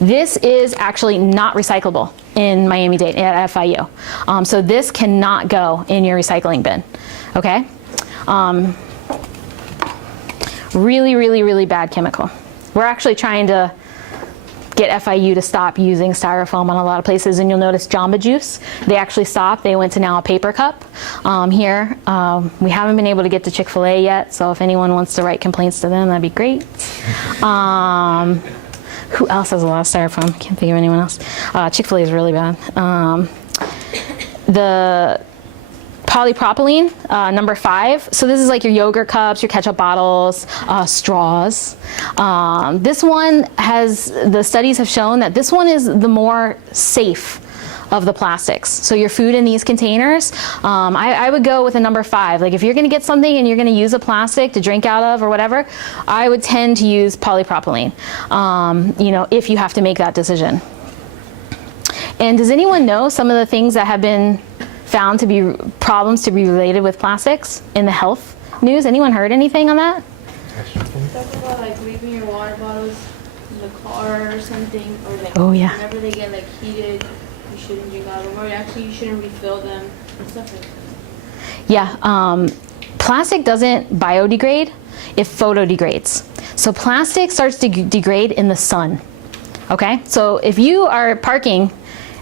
This is actually not recyclable in Miami-Dade at FIU. So this cannot go in your recycling bin, okay? Really, really, really bad chemical. We're actually trying to get FIU to stop using styrofoam on a lot of places. And you'll notice Jamba Juice, they actually stopped. They went to now a paper cup. Here, we haven't been able to get to Chick-fil-A yet, so if anyone wants to write complaints to them, that'd be great. Who else has a lot of styrofoam? Can't think of anyone else. Chick-fil-A is really bad. The polypropylene, number 5. So this is like your yogurt cups, your ketchup bottles, straws. This one the studies have shown that this one is the more safe of the plastics. So your food in these containers, I would go with a number 5. Like if you're gonna get something and you're gonna use a plastic to drink out of or whatever, I would tend to use polypropylene, if you have to make that decision. And does anyone know some of the things that have been found to be problems to be related with plastics in the health news? Anyone heard anything on that? Talk about like leaving your water bottles in the car or something, or like whenever they get like heated, you shouldn't drink out of them, or actually you shouldn't refill them and stuff like that. Yeah, plastic doesn't biodegrade, it photodegrades. So plastic starts to degrade in the sun. Okay, so if you are parking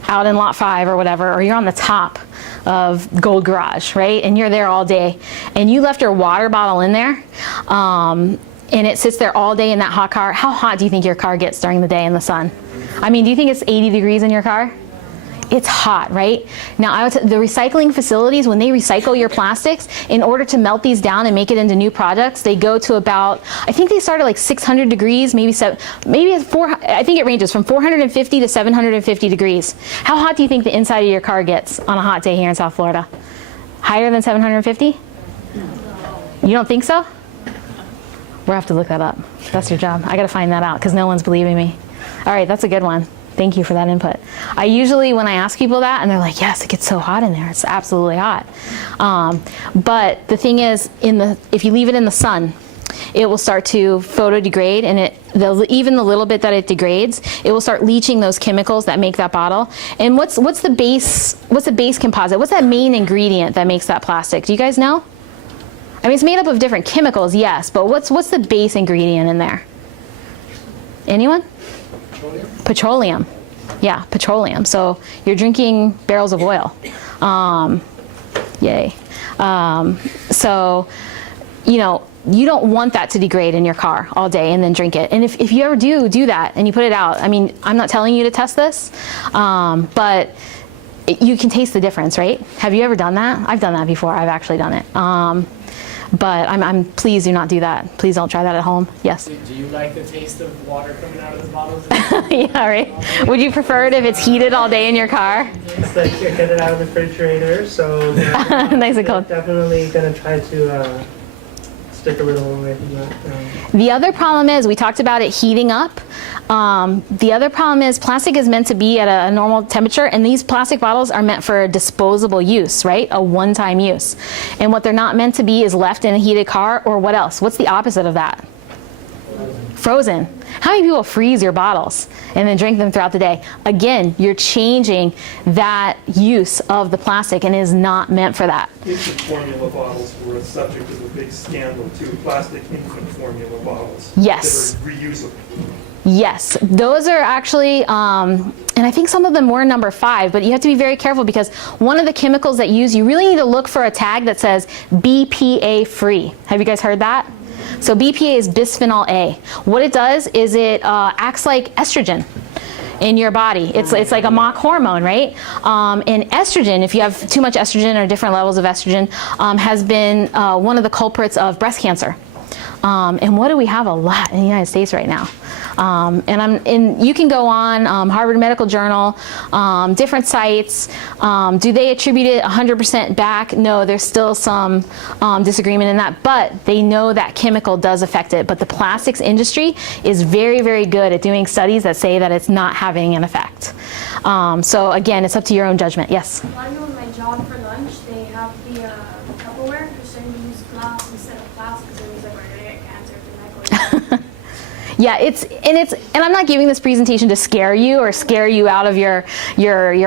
out in lot 5 or whatever, or you're on the top of Gold Garage, right? And you're there all day, and you left your water bottle in there, and it sits there all day in that hot car. How hot do you think your car gets during the day in the sun? I mean, do you think it's 80 degrees in your car? It's hot, right? Now, the recycling facilities, when they recycle your plastics, in order to melt these down and make it into new products, they go to about, I think they start at like 600 degrees, maybe 400, I think it ranges from 450 to 750 degrees. How hot do you think the inside of your car gets on a hot day here in South Florida? Higher than 750? You don't think so? We'll have to look that up. That's your job. I gotta find that out because no one's believing me. All right, that's a good one. Thank you for that input. I usually, when I ask people that, and they're like, yes, it gets so hot in there. It's absolutely hot. But the thing is, if you leave it in the sun, it will start to photodegrade, and even the little bit that it degrades, it will start leaching those chemicals that make that bottle. And what's the base composite? What's that main ingredient that makes that plastic? Do you guys know? I mean, it's made up of different chemicals, yes, but what's the base ingredient in there? Anyone? Petroleum. Yeah, petroleum. So you're drinking barrels of oil. Yay. So, you don't want that to degrade in your car all day and then drink it. And if you ever do that and you put it out, I mean, I'm not telling you to test this, but you can taste the difference, right? Have you ever done that? I've done that before. I've actually done it. But please do not do that. Please don't try that at home. Yes? Do you like the taste of water coming out of the bottles? Yeah, right. Would you prefer it if it's heated all day in your car? It's like you get it out of the refrigerator, so Nice and cold. Definitely gonna try to stick a little away from that. The other problem is, we talked about it heating up. The other problem is plastic is meant to be at a normal temperature, and these plastic bottles are meant for disposable use, right? A one-time use. And what they're not meant to be is left in a heated car, or what else? What's the opposite of that? Frozen. How many people freeze your bottles and then drink them throughout the day? Again, you're changing that use of the plastic, and it is not meant for that. Infant formula bottles were a subject of a big scandal too. Plastic infant formula bottles. Yes. That are reusable. Yes, those are actually, and I think some of them were number 5, but you have to be very careful because one of the chemicals that you really need to look for a tag that says BPA free. Have you guys heard that? So BPA is bisphenol A. What it does is it acts like estrogen in your body. It's like a mock hormone, right? And estrogen, if you have too much estrogen or different levels of estrogen, has been one of the culprits of breast cancer. And what do we have a lot in the United States right now? And you can go on Harvard Medical Journal, different sites. Do they attribute it 100% back? No, there's still some disagreement in that, but they know that chemical does affect it. But the plastics industry is very, very good at doing studies that say that it's not having an effect. So again, it's up to your own judgment. Yes? I know in my job for lunch, they have the Tupperware. They're starting to use glass instead of plastic because it was like, we're going to get cancer if they're not going to. Yeah, and I'm not giving this presentation to scare you or scare you out of your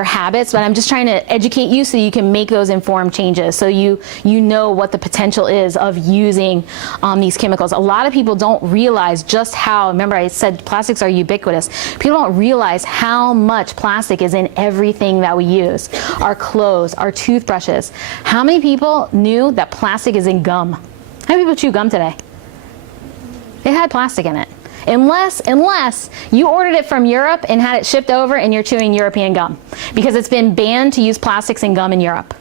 habits, but I'm just trying to educate you so you can make those informed changes, so you know what the potential is of using these chemicals. A lot of people don't realize just how, remember I said plastics are ubiquitous. People don't realize how much plastic is in everything that we use. Our clothes, our toothbrushes. How many people knew that plastic is in gum? How many people chew gum today? It had plastic in it. Unless you ordered it from Europe and had it shipped over and you're chewing European gum, because it's been banned to use plastics in gum in Europe.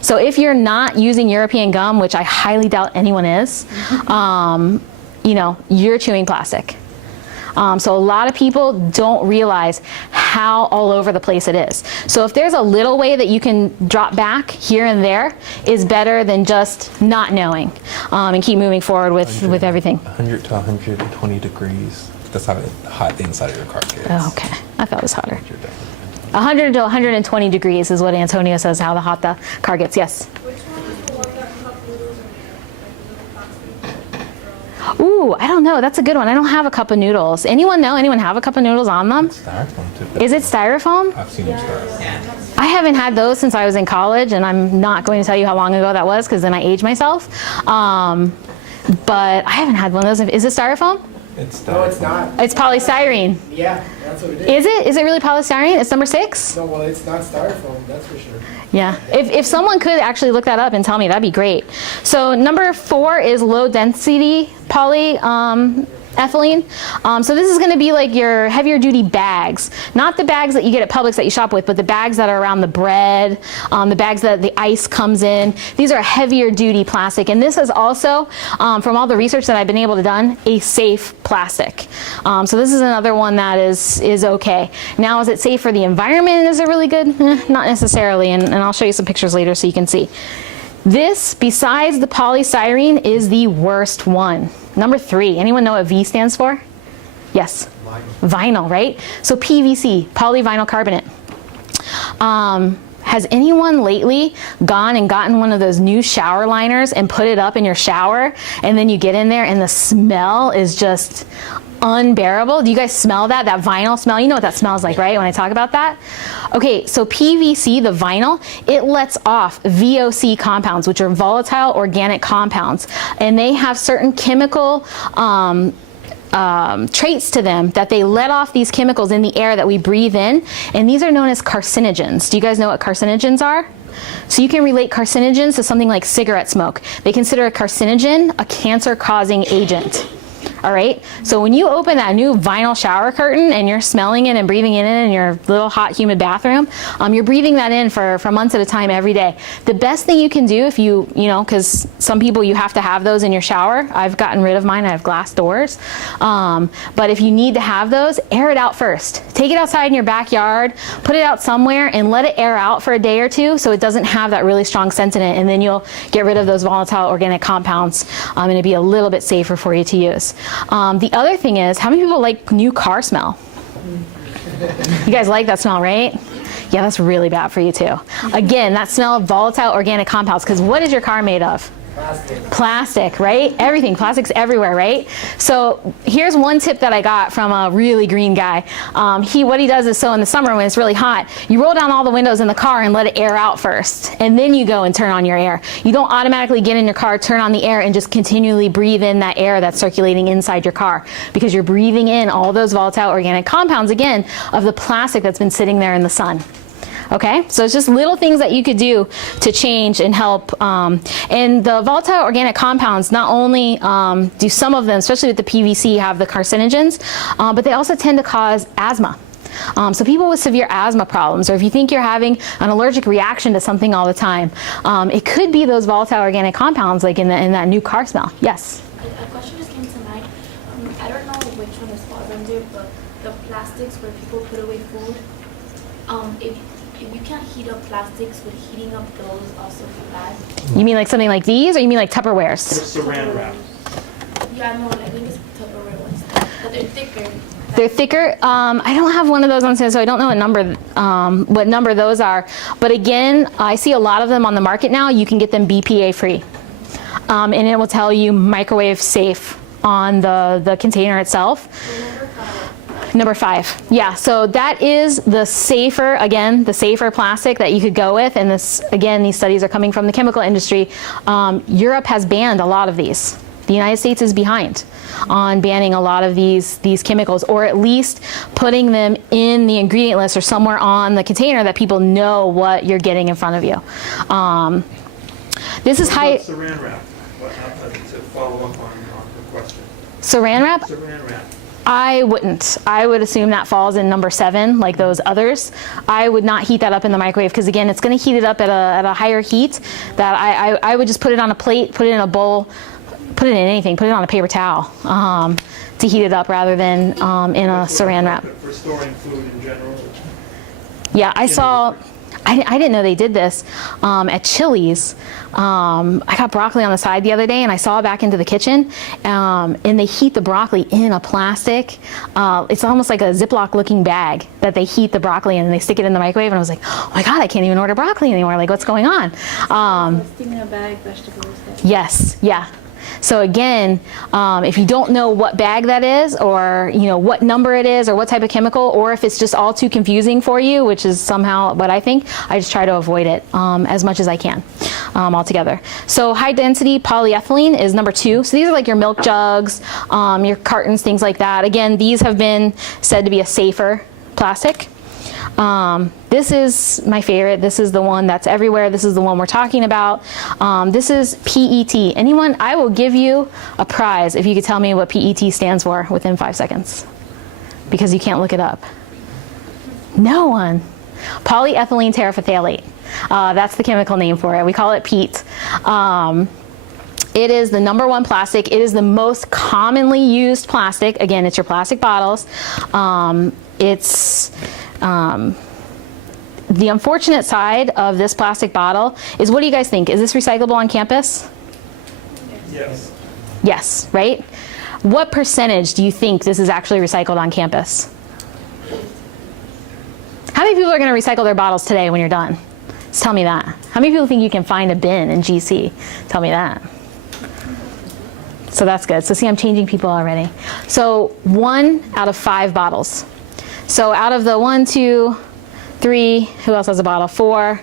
So if you're not using European gum, which I highly doubt anyone is, you know, you're chewing plastic. So a lot of people don't realize how all over the place it is. So if there's a little way that you can drop back here and there, is better than just not knowing, and keep moving forward with everything. 100 to 120 degrees. That's how hot the inside of your car gets. Oh, okay. I thought it was hotter. 100 to 120 degrees is what Antonio says, how hot the car gets. Yes? Which one is the one that cup noodles in there? Like the little plastic? Ooh, I don't know. That's a good one. I don't have a cup of noodles. Anyone know? Anyone have a cup of noodles on them? Styrofoam too. Is it styrofoam? I've seen styrofoam. I haven't had those since I was in college, and I'm not going to tell you how long ago that was because then I age myself. But I haven't had one of those. Is it styrofoam? It's styrofoam. No, it's not. It's polystyrene. Yeah, that's what it is. Is it? Is it really polystyrene? It's number 6? No, well, it's not styrofoam, that's for sure. Yeah. If someone could actually look that up and tell me, that'd be great. So number 4 is low density polyethylene. So this is going to be like your heavier duty bags, not the bags that you get at Publix that you shop with, but the bags that are around the bread, the bags that the ice comes in. These are heavier duty plastic, and this is also, from all the research that I've been able to done, a safe plastic. So this is another one that is okay. Now, is it safe for the environment? Is it really good? Not necessarily, and I'll show you some pictures later so you can see. This, besides the polystyrene, is the worst one. Number 3, anyone know what V stands for? Yes? Vinyl, right? So PVC, polyvinyl carbonate. Has anyone lately gone and gotten one of those new shower liners and put it up in your shower, and then you get in there and the smell is just unbearable? Do you guys smell that vinyl smell? You know what that smells like, right, when I talk about that? Okay, so PVC, the vinyl, it lets off VOC compounds, which are volatile organic compounds, and they have certain chemical traits to them that they let off these chemicals in the air that we breathe in, and these are known as carcinogens. Do you guys know what carcinogens are? So you can relate carcinogens to something like cigarette smoke. They consider a carcinogen a cancer-causing agent. All right, so when you open that new vinyl shower curtain and you're smelling it and breathing it in your little hot, humid bathroom, you're breathing that in for months at a time every day. The best thing you can do if you know, because some people you have to have those in your shower. I've gotten rid of mine. I have glass doors. But if you need to have those, air it out first. Take it outside in your backyard, put it out somewhere, and let it air out for a day or two so it doesn't have that really strong scent in it, and then you'll get rid of those volatile organic compounds, and it'll be a little bit safer for you to use. The other thing is, how many people like new car smell? You guys like that smell, right? Yeah, that's really bad for you too. Again, that smell of volatile organic compounds, because what is your car made of? Plastic, right? Everything, plastic's everywhere, right? So here's one tip that I got from a really green guy. What he does is, so in the summer when it's really hot, you roll down all the windows in the car and let it air out first, and then you go and turn on your air. You don't automatically get in your car, turn on the air, and just continually breathe in that air that's circulating inside your car, because you're breathing in all those volatile organic compounds, again, of the plastic that's been sitting there in the sun. Okay, so it's just little things that you could do to change and help. And the volatile organic compounds, not only do some of them, especially with the PVC, have the carcinogens, but they also tend to cause asthma. So people with severe asthma problems, or if you think you're having an allergic reaction to something all the time, it could be those volatile organic compounds, like in that new car smell. Yes? A question just came to mind. I don't know which one this falls under, but the plastics where people put away food, if you can't heat up plastics, would heating up those also be bad? You mean like something like these, or you mean like Tupperwares? Saran wrap. Yeah, no, I think it's Tupperware ones, but they're thicker. They're thicker. I don't have one of those on sale, so I don't know what number those are. But again, I see a lot of them on the market now. You can get them BPA free, and it will tell you microwave safe on the container itself. Number 5. Yeah, so that is the safer, again, the safer plastic that you could go with. And this, again, these studies are coming from the chemical industry. Europe has banned a lot of these. The United States is behind on banning a lot of these chemicals, or at least putting them in the ingredient list or somewhere on the container that people know what you're getting in front of you. This is high. Saran wrap. To follow up on the question. Saran wrap? Saran wrap. I wouldn't. I would assume that falls in number 7, like those others. I would not heat that up in the microwave because, again, it's going to heat it up at a higher heat. That I would just put it on a plate, put it in a bowl, put it in anything, put it on a paper towel to heat it up rather than in a saran wrap. For storing food in general. Yeah, I saw. I didn't know they did this at Chili's. I got broccoli on the side the other day, and I saw it back into the kitchen, and they heat the broccoli in a plastic. It's almost like a Ziploc looking bag that they heat the broccoli in, and they stick it in the microwave. And I was like, oh my God, I can't even order broccoli anymore. Like, what's going on? Steam in a bag, vegetables. Yes, yeah. So again, if you don't know what bag that is, or what number it is, or what type of chemical, or if it's just all too confusing for you, which is somehow what I think, I just try to avoid it as much as I can altogether. So high density polyethylene is number 2. So these are like your milk jugs, your cartons, things like that. Again, these have been said to be a safer plastic. This is my favorite. This is the one that's everywhere. This is the one we're talking about. This is PET. Anyone? I will give you a prize if you could tell me what PET stands for within 5 seconds, because you can't look it up. No one. Polyethylene terephthalate. That's the chemical name for it. We call it PET. It is the number 1 plastic. It is the most commonly used plastic. Again, it's your plastic bottles. The unfortunate side of this plastic bottle is, what do you guys think? Is this recyclable on campus? Yes. Yes, right? What percentage do you think this is actually recycled on campus? How many people are going to recycle their bottles today when you're done? Just tell me that. How many people think you can find a bin in GC? Tell me that. So that's good. So see, I'm changing people already. So 1 out of 5 bottles. So out of the 1, 2, 3, who else has a bottle? 4,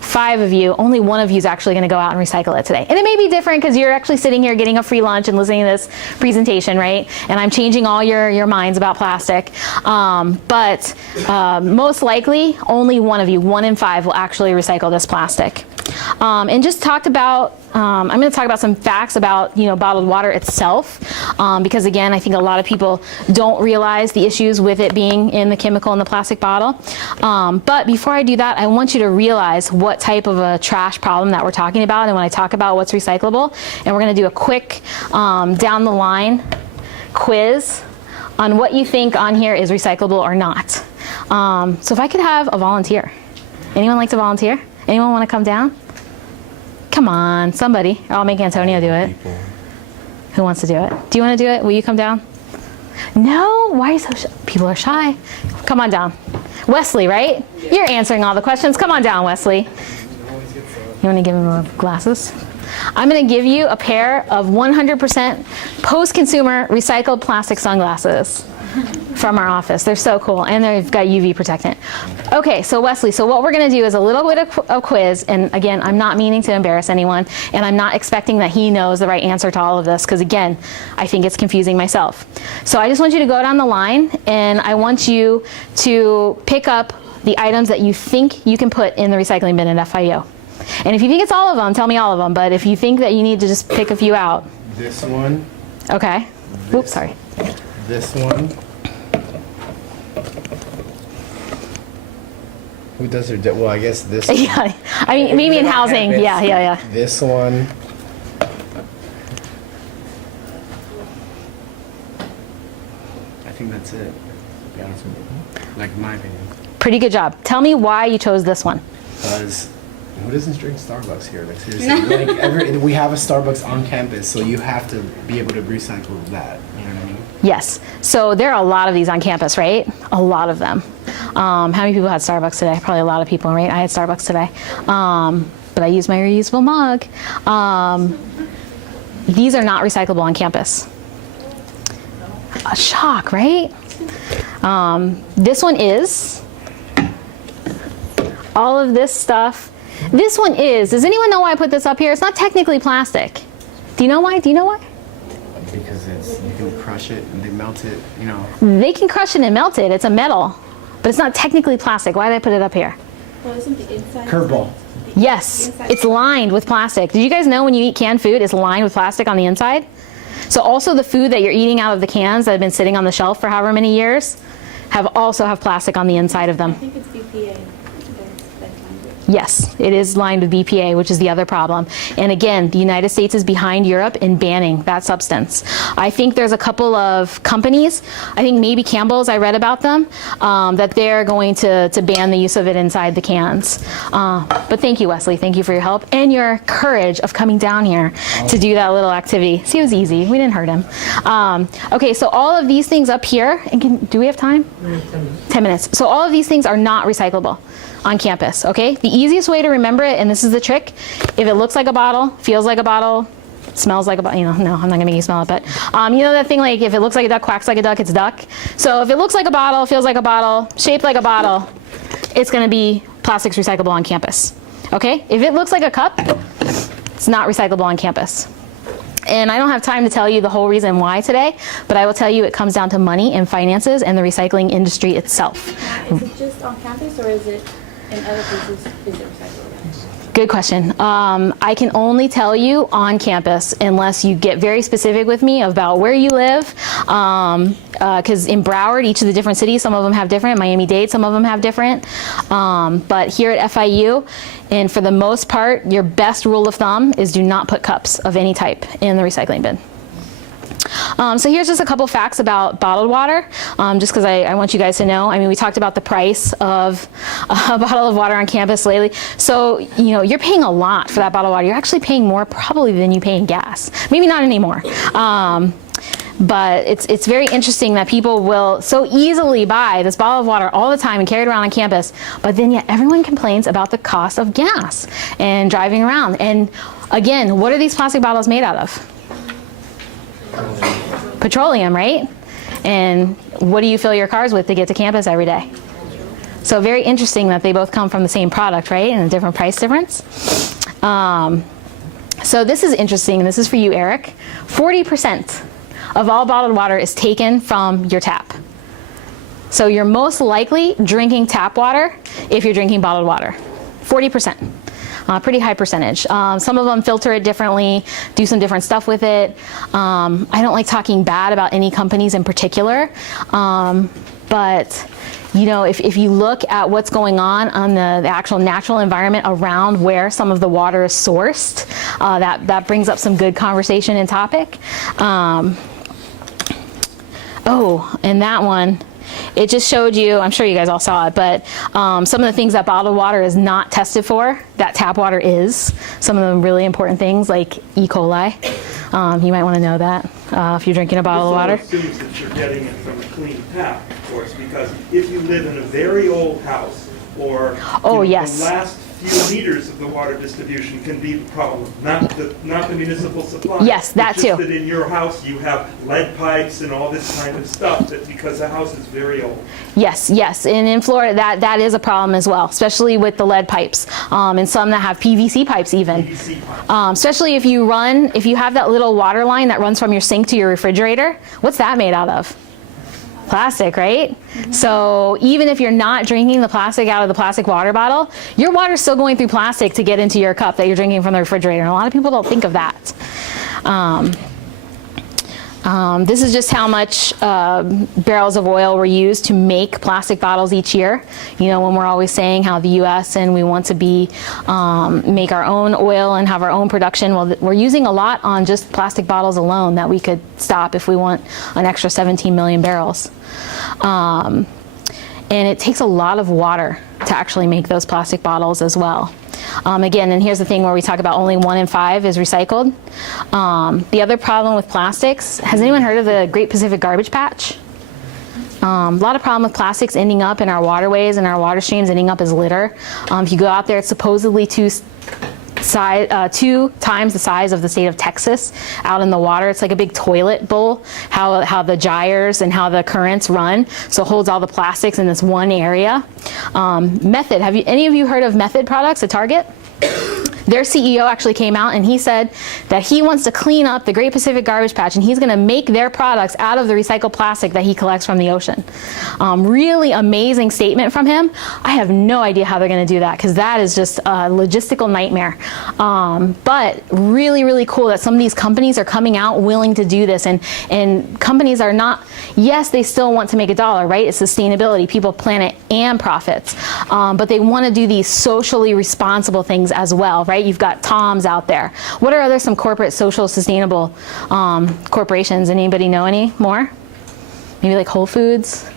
5 of you, only 1 of you is actually going to go out and recycle it today. And it may be different because you're actually sitting here getting a free lunch and listening to this presentation, right? And I'm changing all your minds about plastic. But most likely, only 1 of you, 1 in 5, will actually recycle this plastic. And just talked about, I'm going to talk about some facts about, bottled water itself, because again, I think a lot of people don't realize the issues with it being in the chemical in the plastic bottle. But before I do that, I want you to realize what type of a trash problem that we're talking about, and when I talk about what's recyclable, and we're going to do a quick down the line quiz on what you think on here is recyclable or not. So if I could have a volunteer. Anyone like to volunteer? Anyone want to come down? Come on, somebody. I'll make Antonio do it. Who wants to do it? Do you want to do it? Will you come down? No? Why are you so shy? People are shy. Come on down. Wesley, right? Yeah. You're answering all the questions. Come on down, Wesley. You want to give him glasses? I'm going to give you a pair of 100% post-consumer recycled plastic sunglasses from our office. They're so cool, and they've got UV protectant. Okay, so Wesley, so what we're going to do is a little bit of a quiz, and again, I'm not meaning to embarrass anyone, and I'm not expecting that he knows the right answer to all of this, because again, I think it's confusing myself. So I just want you to go down the line, and I want you to pick up the items that you think you can put in the recycling bin at FIU. And if you think it's all of them, tell me all of them, but if you think that you need to just pick a few out. This one. Okay. Oops, sorry. This one. Who does their well, I guess this one. Yeah, I mean, maybe in housing. Yeah. This one. I think that's it, to be honest with you. Like, in my opinion. Pretty good job. Tell me why you chose this one. Because who doesn't drink Starbucks here? Like, seriously. Like, we have a Starbucks on campus, so you have to be able to recycle that. You know what I mean? Yes. So there are a lot of these on campus, right? A lot of them. How many people had Starbucks today? Probably a lot of people, right? I had Starbucks today. But I used my reusable mug. These are not recyclable on campus. A shock, right? This one is. All of this stuff. This one is. Does anyone know why I put this up here? It's not technically plastic. Do you know why? Do you know why? Because you can crush it and they melt it, you know. They can crush it and melt it. It's a metal. But it's not technically plastic. Why did I put it up here? Well, isn't the inside? Curveball. Yes, it's lined with plastic. Did you guys know when you eat canned food, it's lined with plastic on the inside? So also the food that you're eating out of the cans that have been sitting on the shelf for however many years also have plastic on the inside of them. I think it's BPA. Yes, it is lined with BPA, which is the other problem. And again, the United States is behind Europe in banning that substance. I think there's a couple of companies, I think maybe Campbell's, I read about them, that they're going to ban the use of it inside the cans. But thank you, Wesley. Thank you for your help and your courage of coming down here to do that little activity. See, it was easy. We didn't hurt him. Okay, so all of these things up here, and do we have time? 10 minutes. So all of these things are not recyclable on campus, okay? The easiest way to remember it, and this is the trick, if it looks like a bottle, feels like a bottle, smells like a bottle, no, I'm not gonna make you smell it, but you know that thing like if it looks like a duck, quacks like a duck, it's a duck? So if it looks like a bottle, feels like a bottle, shaped like a bottle, it's gonna be plastics recyclable on campus, okay? If it looks like a cup, it's not recyclable on campus. And I don't have time to tell you the whole reason why today, but I will tell you it comes down to money and finances and the recycling industry itself. Is it just on campus or is it in other places? Is it recyclable? Good question. I can only tell you on campus unless you get very specific with me about where you live. Because in Broward, each of the different cities, some of them have different. Miami-Dade, some of them have different. But here at FIU, and for the most part, your best rule of thumb is do not put cups of any type in the recycling bin. So here's just a couple facts about bottled water, just because I want you guys to know. I mean, we talked about the price of a bottle of water on campus lately. So, you know, you're paying a lot for that bottle of water. You're actually paying more probably than you pay in gas. Maybe not anymore. But it's very interesting that people will so easily buy this bottle of water all the time and carry it around on campus, but then yet everyone complains about the cost of gas and driving around. And again, what are these plastic bottles made out of? Petroleum, right? And what do you fill your cars with to get to campus every day? So very interesting that they both come from the same product, right? And a different price difference. So this is interesting. This is for you, Eric. 40% of all bottled water is taken from your tap. So you're most likely drinking tap water if you're drinking bottled water. 40%. Pretty high percentage. Some of them filter it differently, do some different stuff with it. I don't like talking bad about any companies in particular, but you know, if you look at what's going on the actual natural environment around where some of the water is sourced, that brings up some good conversation and topic. Oh, and that one, it just showed you, I'm sure you guys all saw it, but some of the things that bottled water is not tested for, that tap water is. Some of the really important things like E. coli. You might want to know that if you're drinking a bottle of water. This assumes that you're getting it from a clean tap, of course, because if you live in a very old house or yes. the last few meters of the water distribution can be the problem, not the municipal supply. Yes, that it's too. just that in your house you have lead pipes and all this kind of stuff that because the house is very old. Yes, yes, and in Florida that is a problem as well, especially with the lead pipes, and some that have PVC pipes even. PVC pipes. Especially if you have that little water line that runs from your sink to your refrigerator. What's that made out of? Plastic, right? Mm-hmm. So even if you're not drinking the plastic out of the plastic water bottle, your water's still going through plastic to get into your cup that you're drinking from the refrigerator. And a lot of people don't think of that. This is just how much barrels of oil were used to make plastic bottles each year. You know, when we're always saying how the U.S. and we want to make our own oil and have our own production, well, we're using a lot on just plastic bottles alone that we could stop if we want an extra 17 million barrels. And it takes a lot of water to actually make those plastic bottles as well. Again, and here's the thing where we talk about only 1 in 5 is recycled. The other problem with plastics, has anyone heard of the Great Pacific Garbage Patch? A lot of problem with plastics ending up in our waterways and our water streams, ending up as litter. If you go out there, it's supposedly too 2 times the size of the state of Texas out in the water. It's like a big toilet bowl, how the gyres and how the currents run. So it holds all the plastics in this one area. Method, any of you heard of Method products at Target? Their CEO actually came out and he said that he wants to clean up the Great Pacific Garbage Patch, and he's going to make their products out of the recycled plastic that he collects from the ocean. Really amazing statement from him. I have no idea how they're going to do that, because that is just a logistical nightmare. But really, really cool that some of these companies are coming out willing to do this, and companies are not, yes, they still want to make a dollar, right? It's sustainability, people, planet, and profits. But they want to do these socially responsible things as well, right? You've got Tom's out there. What are some corporate, social, sustainable corporations? Anybody know any more? Maybe like Whole Foods,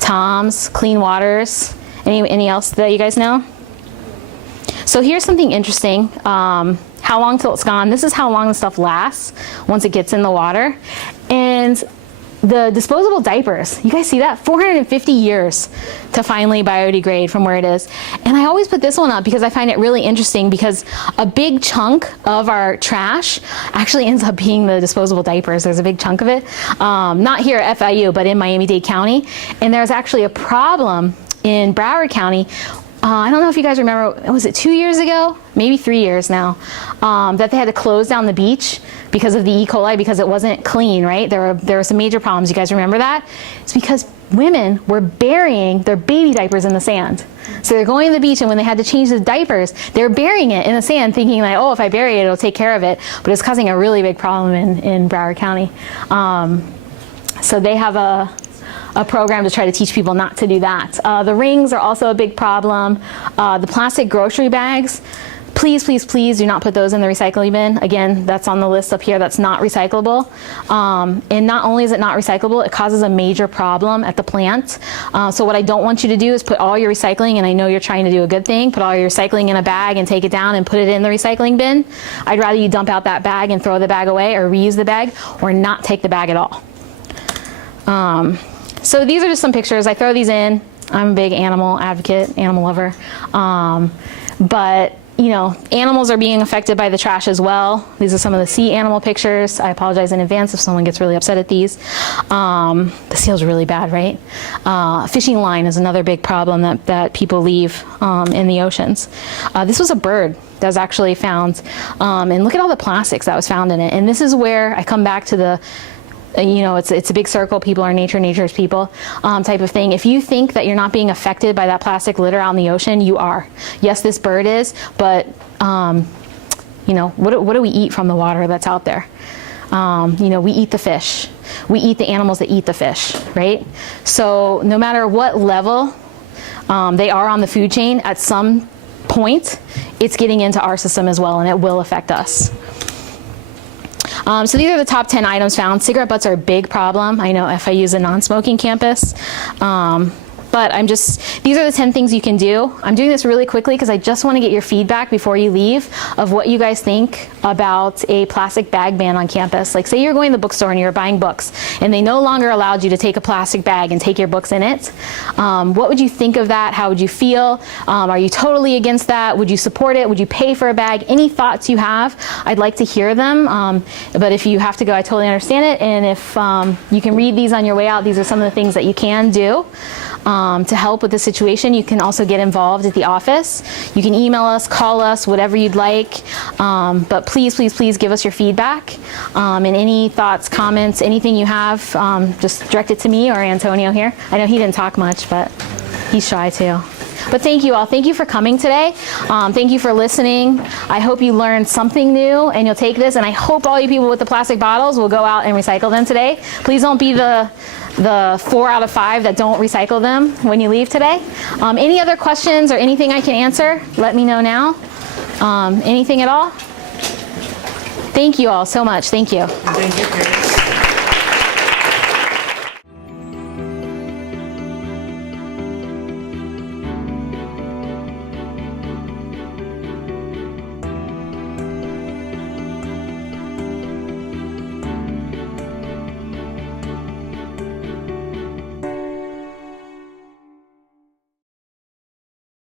Tom's, Clean Waters. Any else that you guys know? So here's something interesting. How long till it's gone? This is how long the stuff lasts once it gets in the water. And the disposable diapers, you guys see that? 450 years to finally biodegrade from where it is. And I always put this one up because I find it really interesting, because a big chunk of our trash actually ends up being the disposable diapers. There's a big chunk of it. Not here at FIU, but in Miami-Dade County. And there's actually a problem in Broward County. I don't know if you guys remember, was it 2 years ago? Maybe 3 years now, that they had to close down the beach because of the E. coli, because it wasn't clean, right? There were some major problems. You guys remember that? It's because women were burying their baby diapers in the sand. So they're going to the beach, and when they had to change the diapers, they're burying it in the sand, thinking like, oh, if I bury it, it'll take care of it. But it's causing a really big problem in Broward County. So they have a program to try to teach people not to do that. The rings are also a big problem. The plastic grocery bags, please, please, please do not put those in the recycling bin. Again, that's on the list up here. That's not recyclable. And not only is it not recyclable, it causes a major problem at the plant. So what I don't want you to do is put all your recycling, and I know you're trying to do a good thing, put all your recycling in a bag and take it down and put it in the recycling bin. I'd rather you dump out that bag and throw the bag away, or reuse the bag, or not take the bag at all. So these are just some pictures. I throw these in. I'm a big animal advocate, animal lover. But, you know, animals are being affected by the trash as well. These are some of the sea animal pictures. I apologize in advance if someone gets really upset at these. The seal's really bad, right? Fishing line is another big problem that people leave in the oceans. This was a bird that was actually found. And look at all the plastics that was found in it. And this is where I come back to the, you know, it's a big circle, people are nature, nature's people type of thing. If you think that you're not being affected by that plastic litter out in the ocean, you are. Yes, this bird is, but you know, what do we eat from the water that's out there? You know, we eat the fish. We eat the animals that eat the fish, right? So no matter what level they are on the food chain, at some point, it's getting into our system as well, and it will affect us. So these are the top 10 items found. Cigarette butts are a big problem. I know FIU is a non-smoking campus. But these are the 10 things you can do. I'm doing this really quickly because I just want to get your feedback before you leave of what you guys think about a plastic bag ban on campus. Like, say you're going to the bookstore and you're buying books, and they no longer allowed you to take a plastic bag and take your books in it. What would you think of that? How would you feel? Are you totally against that? Would you support it? Would you pay for a bag? Any thoughts you have, I'd like to hear them. But if you have to go, I totally understand it. And if you can read these on your way out, these are some of the things that you can do. To help with the situation. You can also get involved at the office. You can email us, call us, whatever you'd like. But please, please, please give us your feedback. And any thoughts, comments, anything you have, just direct it to me or Antonio here. I know he didn't talk much, but he's shy too. But thank you all. Thank you for coming today. Thank you for listening. I hope you learned something new and you'll take this. And I hope all you people with the plastic bottles will go out and recycle them today. Please don't be the 4 out of 5 that don't recycle them when you leave today. Any other questions or anything I can answer, let me know now. Anything at all? Thank you all so much. Thank you. Thank you, Carrie.